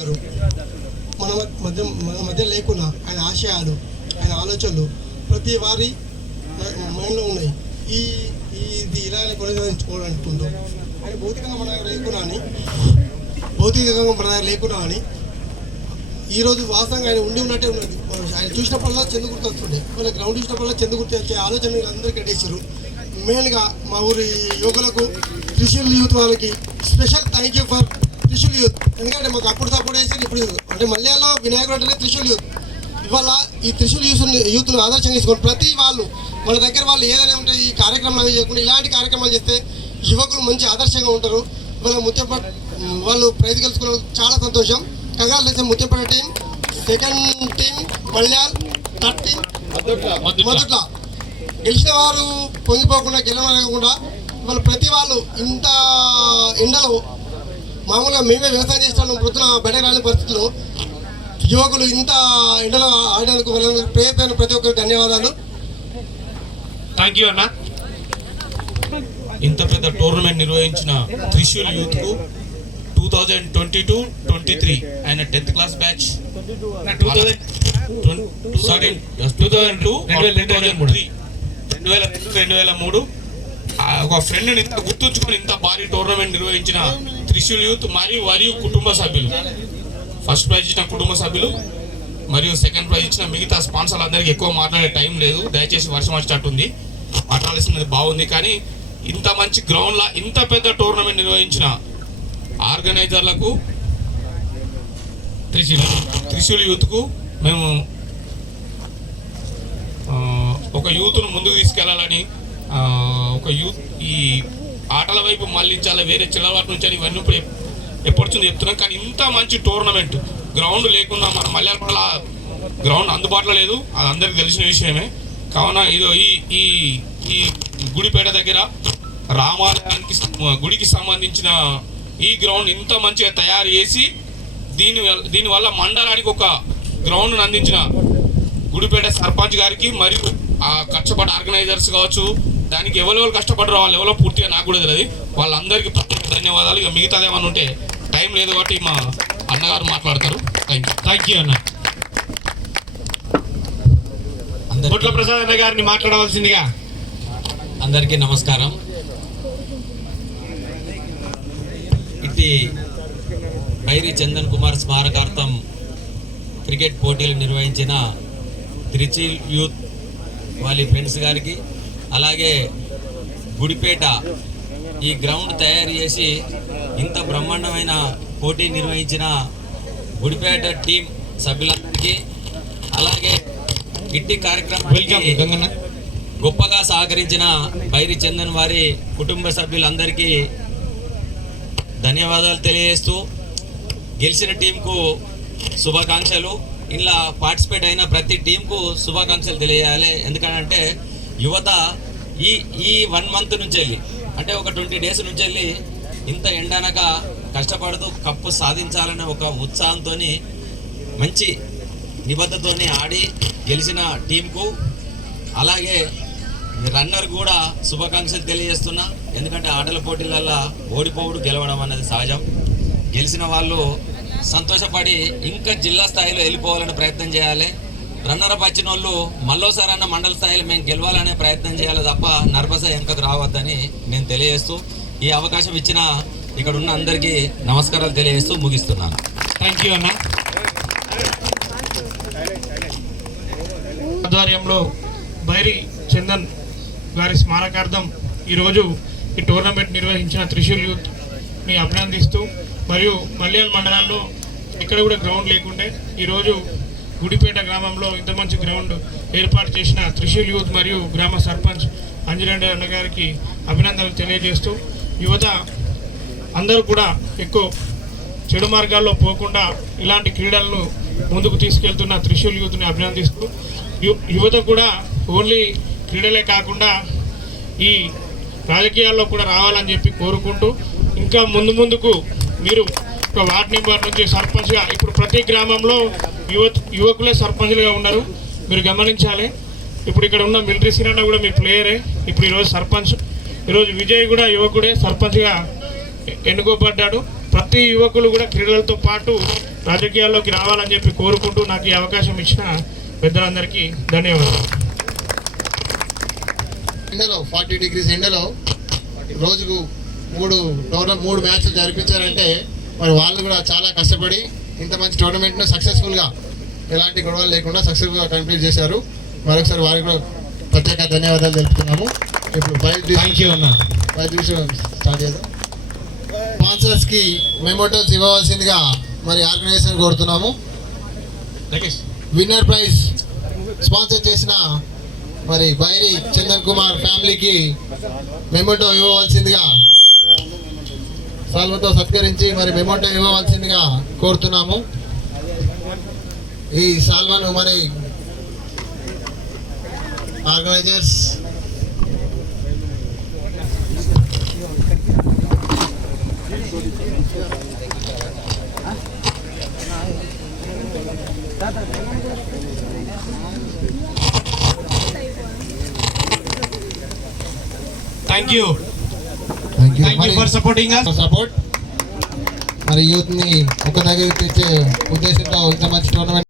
గారు మన మధ్య లేకున్నా ఆయన ఆశయాలు, ఆయన ఆలోచనలు ప్రతి వారి మైండ్లో ఉన్నాయి. ఇది ఇలానే కొనసాగించుకోవాలనుకుంటూ ఆయన భౌతికంగా మన లేకున్నా అని ఈరోజు వాస్తవంగా ఆయన ఉన్నట్టే ఉన్నది. ఆయన చూసినప్పుడల్లా చందు గుర్తు వస్తుండే, వాళ్ళ గ్రౌండ్ చూసినప్పుడల్లా చందు గుర్తు వచ్చే ఆలోచనలు అందరికీ కట్టేసారు. మెయిన్గా మా ఊరి యువకులకు, త్రిశూల్ యూత్ వాళ్ళకి special thank you for Trishul youth. ఎందుకంటే మాకు అప్పుడు సపోర్ట్ చేసి ఇప్పుడు అంటే మల్యాలో వినాయకుడు అంటేనే త్రిశూల్ యూత్. ఇవాళ ఈ త్రిశూల్ యూత్ను ఆదర్శంగా తీసుకొని ప్రతి వాళ్ళు వాళ్ళ దగ్గర వాళ్ళు ఏదైనా ఉంటే ఈ కార్యక్రమాలు అవి చేయకుండా ఇలాంటి కార్యక్రమాలు చేస్తే యువకులు మంచి ఆదర్శంగా ఉంటారు. ఇవాళ ముత్యంపేట వాళ్ళు ప్రైజ్ గెలుచుకోవడం చాలా సంతోషం. Congratulation Muthyampet team, second team Malyal, third team మొదట్ల. గెలిచిన వారు పొంగిపోకుండా గెలవకుండా ఇవాళ ప్రతి వాళ్ళు ఇంత ఎండలో మామూలుగా మేమే వ్యవసాయం చేస్తాను పొద్దున బయటకు రాని పరిస్థితుల్లో యువకులు ఇంత ఎండలో ఆడడానికి ప్రేరేపణ ప్రతి ఒక్కరికి ధన్యవాదాలు. థ్యాంక్ యూ అన్న. ఇంత పెద్ద టోర్నమెంట్ నిర్వహించిన త్రిశూల్ యూత్కు 2022-23 ఆయన 10th క్లాస్ బ్యాచ్ 2002-2003 ఒక ఫ్రెండ్ని ఇంత గుర్తుంచుకొని ఇంత భారీ టోర్నమెంట్ నిర్వహించిన త్రిశూల్ యూత్ మరియు కుటుంబ సభ్యులు, ఫస్ట్ ప్రైజ్ ఇచ్చిన కుటుంబ సభ్యులు మరియు సెకండ్ ప్రైజ్ ఇచ్చిన మిగతా స్పాన్సర్లు అందరికీ ఎక్కువ మాట్లాడే టైం లేదు. దయచేసి వర్షం వచ్చేటట్టుంది, మాట్లాడాల్సినది బాగుంది. కానీ ఇంత మంచి గ్రౌండ్లో ఇంత పెద్ద టోర్నమెంట్ నిర్వహించిన ఆర్గనైజర్లకు, త్రిశూల్ యూత్కు మేము ఒక యూత్ను ముందుకు తీసుకెళ్లాలని, ఒక యూత్ ఈ ఆటల వైపు మళ్ళించాలి, వేరే చిల్లవాటి నుంచి అని ఇవన్నీ ఇప్పుడు ఎప్పటి చెప్తున్నాం. కానీ ఇంత మంచి టోర్నమెంట్ గ్రౌండ్ లేకుండా మన మల్యాలపట్ల గ్రౌండ్ అందుబాటులో లేదు, అది అందరికి తెలిసిన విషయమే. కావున ఇదో ఈ గుడిపేట దగ్గర రామాలయానికి గుడికి సంబంధించిన ఈ గ్రౌండ్ ఇంత మంచిగా తయారు చేసి దీనివల్ల మండలానికి ఒక గ్రౌండ్ను అందించిన గుడిపేట సర్పంచ్ గారికి మరియు ఆ కష్టపడ్డ ఆర్గనైజర్స్ కావచ్చు, దానికి ఎవరెవరు కష్టపడరు వాళ్ళు ఎవరో పూర్తిగా నాకు కూడా తెలియదు, వాళ్ళందరికీ ప్రత్యేక ధన్యవాదాలు. ఇక మిగతాది ఏమన్నా ఉంటే టైం లేదు కాబట్టి మా అన్నగారు మాట్లాడతారు. థ్యాంక్ యూ అన్న. బొట్ల ప్రసాద్ అన్న గారిని మాట్లాడవలసిందిగా. అందరికీ నమస్కారం. ఇట్టి బైరి చందన్ కుమార్ స్మారకార్థం క్రికెట్ పోటీలు నిర్వహించిన త్రిశూల్ యూత్ వాళ్ళ ఫ్రెండ్స్ గారికి, అలాగే గుడిపేట ఈ గ్రౌండ్ తయారు చేసి ఇంత బ్రహ్మాండమైన పోటీ నిర్వహించిన గుడిపేట టీం సభ్యులందరికీ, అలాగే ఇట్టి కార్యక్రమానికి గొప్పగా సహకరించిన బైరి చందన్ వారి కుటుంబ సభ్యులందరికీ ధన్యవాదాలు తెలియజేస్తూ, గెలిచిన టీంకు శుభాకాంక్షలు. ఇలా పార్టిసిపేట్ అయిన ప్రతి టీంకు శుభాకాంక్షలు తెలియాలి. ఎందుకంటే యువత ఈ 1 month నుంచి వెళ్ళి, అంటే ఒక 20 days నుంచి వెళ్ళి ఇంత ఎండనక కష్టపడుతూ కప్పు సాధించాలనే ఒక ఉత్సాహంతో మంచి నిబద్ధతతో ఆడి గెలిచిన టీంకు, అలాగే రన్నర్ కూడా శుభాకాంక్షలు తెలియజేస్తున్నా. ఎందుకంటే ఆటల పోటీలల్లో ఓడిపోవడం గెలవడం అనేది సహజం. గెలిచిన వాళ్ళు సంతోషపడి ఇంకా జిల్లా స్థాయిలో వెళ్ళిపోవాలని ప్రయత్నం చేయాలి. రన్నర్ అప్ వచ్చిన వాళ్ళు మళ్ళోసారి అన్న మండల స్థాయిలో మేము గెలవాలనే ప్రయత్నం చేయాలి తప్ప నర్భస ఎంకకు రావద్దని నేను తెలియజేస్తూ, ఈ అవకాశం ఇచ్చిన ఇక్కడ ఉన్న అందరికీ నమస్కారాలు తెలియజేస్తూ ముగిస్తున్నాను. థ్యాంక్ యూ అన్న. ఆధ్వర్యంలో బైరి చందన్ గారి స్మారకార్థం ఈరోజు ఈ టోర్నమెంట్ నిర్వహించిన త్రిశూల్ యూత్ని అభినందిస్తూ, మరియు మల్యాల్ మండలంలో ఇక్కడ కూడా గ్రౌండ్ లేకుండే ఈరోజు గుడిపేట గ్రామంలో ఇంత మంచి గ్రౌండ్ ఏర్పాటు చేసిన త్రిశూల్ యూత్ మరియు గ్రామ సర్పంచ్ అంజిరెడ్డి అన్న గారికి అభినందనలు తెలియజేస్తూ, యువత అందరూ కూడా ఎక్కువ చెడు మార్గాల్లో పోకుండా ఇలాంటి క్రీడలను ముందుకు తీసుకెళ్తున్న త్రిశూల్ యూత్ని అభినందిస్తూ, యువత కూడా ఓన్లీ క్రీడలే కాకుండా ఈ రాజకీయాల్లో కూడా రావాలని చెప్పి కోరుకుంటూ, ఇంకా ముందుకు మీరు ఒక వార్డ్ మెంబర్ నుంచి సర్పంచ్గా, ఇప్పుడు ప్రతి గ్రామంలో యువకులే సర్పంచ్లుగా ఉన్నారు, మీరు గమనించాలి. ఇప్పుడు ఇక్కడ ఉన్న మిలిటరీ సీనన్న కూడా మీ ప్లేయరే, ఇప్పుడు ఈరోజు సర్పంచ్, ఈరోజు విజయ్ కూడా యువకుడే సర్పంచ్గా ఎన్నుకోబడ్డాడు. ప్రతి ప్రతి యువకులు కూడా క్రీడలతో పాటు రాజకీయాల్లోకి రావాలని చెప్పి కోరుకుంటూ నాకు ఈ అవకాశం ఇచ్చిన పెద్దలందరికీ ధన్యవాదాలు. ఎండలో 40 డిగ్రీస్ ఎండలో రోజుకు మూడు మ్యాచ్లు జరిపించారంటే మరి వాళ్ళు కూడా చాలా కష్టపడి ఇంత మంచి టోర్నమెంట్ను సక్సెస్ఫుల్గా ఎలాంటి గొడవలు లేకుండా సక్సెస్ఫుల్గా కంప్లీట్ చేశారు. మరొకసారి వారికి కూడా ప్రత్యేక ధన్యవాదాలు తెలుపుతున్నాము. ఇప్పుడు ఫైవ్ డివిజన్ స్టార్ట్ చేద్దాం. స్పాన్సర్స్కి మెమోటోస్ ఇవ్వవలసిందిగా మరి ఆర్గనైజేషన్ కోరుతున్నాము. విన్నర్ ప్రైజ్ స్పాన్సర్ చేసిన మరి బైరి చందన్ కుమార్ ఫ్యామిలీకి మెమోటో ఇవ్వవలసిందిగా సాల్వతో సత్కరించి మరి మెమోటో ఇవ్వవలసిందిగా కోరుతున్నాము. ఈ సాల్వాను మరి organisers Thank you for supporting us. Support మరి యూత్ ని ఒక దగ్గర తెచ్చే ఉద్దేశంతో ఇంత మంచి టోర్నమెంట్